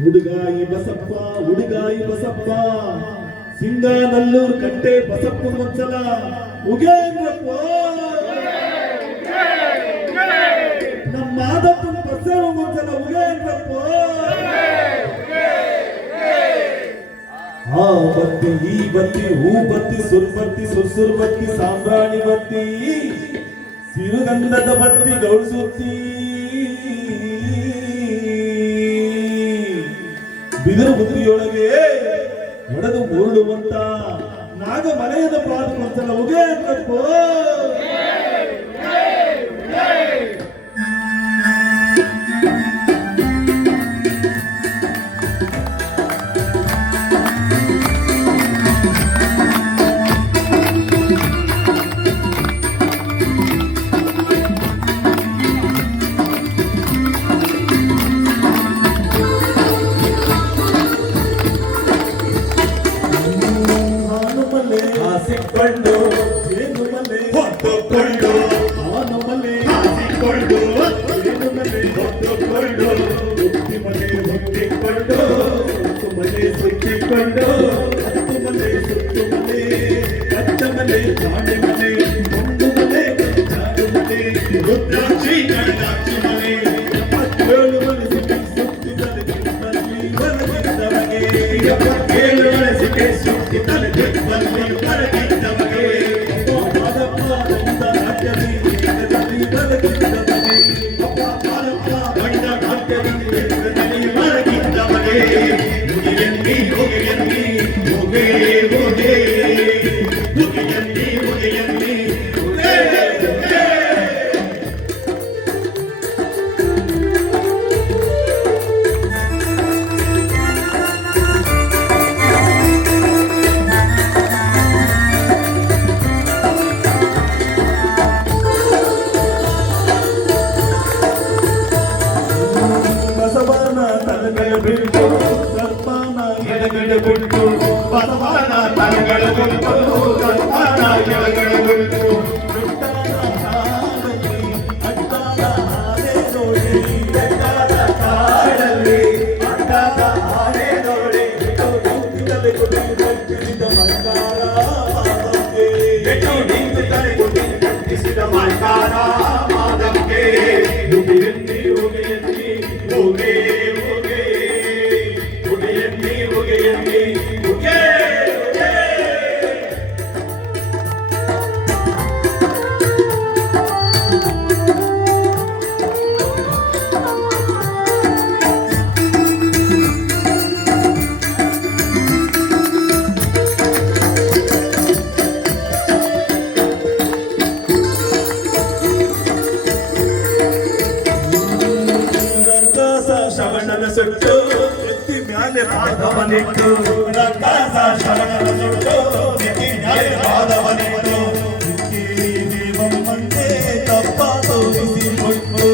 ಹುಡುಗಾಯಿ ಬಸಪ್ಪ ಹುಡುಗಾಯಿ ಬಸಪ್ಪ ಸಿಂಗಾನಲ್ಲೂರು ಕಟ್ಟೆ ಬಸಪ್ಪ ಒಂದ್ಸಲ ಉಗೇಂದ್ರಪ್ಪ ನಮ್ಮ ಮಾದಪ್ಪನ ಬಸವ ಒಂದ್ಸಲ ಉಗೇಂದ್ರಪ್ಪ ಆ ಬತ್ತಿ ಈ ಬತ್ತಿ ಹೂ ಬತ್ತಿ ಸುರ್ಬತ್ತಿ ಸುರ್ಸುರ್ ಬತ್ತಿ ಸಾಂಬ್ರಾಣಿ ಬತ್ತಿ ಸಿರುಗಂಧದ ಬತ್ತಿ ಗೌಳಿಸುತ್ತಿ ಬಿದಿರು ಬುದ್ಧಿಯೊಳಗೆ ಹೊಡೆದು ಮುರುಳುವಂತ ನಾಗ ಮನೆಯದ ಪಾದಕೊಂದ್ಸಲ ಉಗೇಂದ್ರಪ್ಪ ಹಾಸಿಕೊಂಡು ಏನು ಮಲೆ ಹೊತ್ತುಕೊಂಡು ಆನು ಮಲೆ ಹಾಸಿಕೊಂಡು ಏನು ಮಲೆ ಹೊತ್ತುಕೊಂಡು ಹುಟ್ಟಿ ಮಲೆ ಹೊತ್ತಿಕೊಂಡು ಸುತ್ತು ಮಲೆ ಸುತ್ತಿಕೊಂಡು ಹತ್ತು ಮಲೆ ಸುತ್ತು ಮಲೆ ಕಚ್ಚ ಮಲೆ ಚಾಣೆ ಮಲೆ ಒಂದು ಮಲೆ ಚಾಡು ಮಲೆ ರುದ್ರಾಕ್ಷಿ ಕಡದಾಕ್ಷಿ ಮಲೆ 7 ಮಲೆ ಸುತ್ತಿ ತಲೆ ದಿಕ್ಕಲ್ಲಿ ಹೊರಗಿದ್ದವಗೆ 7 ಮಲೆ ಸುತ್ತಿ ತಲೆ ದಿಕ್ಕಲ್ಲಿ ಹೊರಗಿದ್ದವಗೆ ಮಾದಪ್ಪ ಬಂದ ರಾಜ್ಯದಿ ಏಕದಲ್ಲಿ ಹೊರಗಿದ್ದವಗೆ ಅಪ್ಪ ಮಾದಪ್ಪ ಬಂದ ರಾಜ್ಯದಿ ಏಕದಲ್ಲಿ ಹೊರಗಿದ್ದವಗೆ ಮುಗಿಯನ್ನಿ ಮುಗಿಯನ್ನಿ ಮುಗೇ ಮುಗೇ ಮುಗಿಯನ್ನಿ ಮುಗಿಯನ್ನಿ ಮುಗೇ ಬಿಟ್ಟು ಸರ್ಪಾನ ಎಡಗಡೆ ಬಿಟ್ಟು ಬಸವನ ತಲೆಗಳ ಬಿಟ್ಟು ಸರ್ಪಾನ ಎಡಗಡೆ ಬಿಟ್ಟು ಅಡ್ಡಾದ ಆನೆ ನೋಡಿ ಬೆಟ್ಟದ ಕಾಡಲ್ಲಿ ಅಡ್ಡಾದ ಆನೆ ನೋಡಿ ತಲೆ ಕೊಟ್ಟು ಕಟ್ಟಿಸಿದ ಮೈಕಾರ ಬೆಟ್ಟು ನಿಂತು ತಲೆ ಕೊಟ್ಟು ಕಟ್ಟಿಸಿದ ಮೈಕಾರ ಮಾದಕ್ಕೆ ನುಡಿಯಲ್ಲಿ ಹೋಗಿಯಲ್ಲಿ ಹೋಗಿ ಶ್ರವಣನ ಸುಟ್ಟು ಎತ್ತಿ ಮ್ಯಾಲೆ ಪಾದವನಿಟ್ಟು ರಂಗಾಸ ಶ್ರವಣನ ಸುಟ್ಟು ಎತ್ತಿ ಮ್ಯಾಲೆ ಪಾದವನಿಟ್ಟು ದೇವಮ್ಮಂಗೆ ತಪ್ಪ ತೋರಿಸಿಕೊಟ್ಟು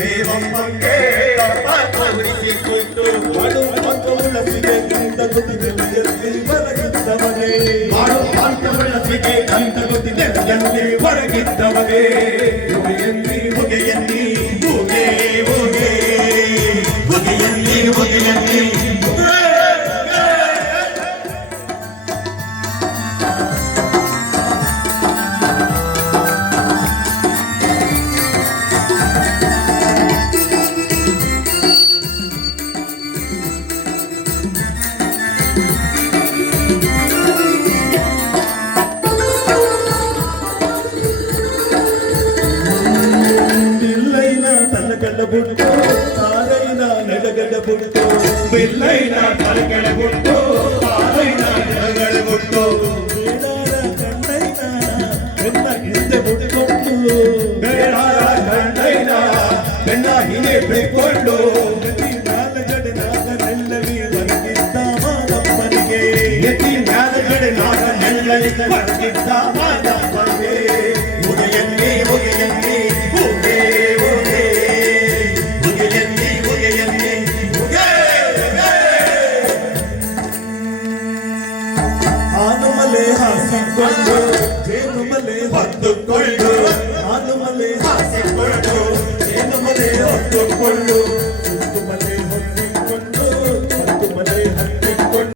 ದೇವಮ್ಮಂಗೆ ತಪ್ಪ ತೋರಿಸಿಕೊಟ್ಟು ಮಾಡು ಉಳ್ಳಸಿಗೆ ಕಂದ ಗೊತ್ತಿದೆ ಎತ್ತಿ ಹೊರಗಿದ್ದವಗೆ ಮಾಡು ಉಳ್ಳಸಿಗೆ ಕಂದ ಗೊತ್ತಿದೆ ಎಲ್ಲಿ ಹೊರಗಿದ್ದವಗೆ ಹೊಗೆಯನ್ನಿ ಹೊಗೆಯನ್ನಿ ಹೋಗೆ ಹೋಗೆ ಹೊಗೆಯನ್ನಿ ಹೊಗೆಯನ್ನಿ ಬಿಟ್ಟು ತಾರೈನ ನೆಲಗಡ ಬಿಟ್ಟು ಬಿಲ್ಲೈನ ತಲೆಗಡ ಬಿಟ್ಟು ತಾರೈನ ನೆಲಗಡ ಬಿಟ್ಟು ಬೇಡಾರ ಕಣ್ಣೈನ ಬೆನ್ನ ಹಿಂದೆ ಬಿಟ್ಕೊಂಡು ಬೇಡಾರ ಕಣ್ಣೈನ ಬೆನ್ನ ಹಿಂದೆ ಬಿಟ್ಕೊಂಡು ಎತ್ತಿ ಮ್ಯಾಲಗಡೆ ನಾಗ ನೆಲ್ಲಗಿ ಹೊರಗಿದ್ದ ಮಾದಪ್ಪನಿಗೆ ಎತ್ತಿ ಮ್ಯಾಲಗಡೆ ನಾಗ ನೆಲ್ಲಗಿ ಹೊರಗಿದ್ದ ಮಾದಪ್ಪನಿಗೆ ಮುಗಿಯನ್ನಿ ಮುಗಿಯನ್ನಿ ಹೋಗೆ ಹೋಗೆ ಹಾಸಿಕೊಂಡು ಜೇನು ಮಲೆ ಹೊತ್ತುಕೊಂಡು ಹಾಲು ಮಲೆ ಹಾಸಿಕೊಂಡು ಜೇನು ಮಲೆ ಹೊತ್ತುಕೊಂಡು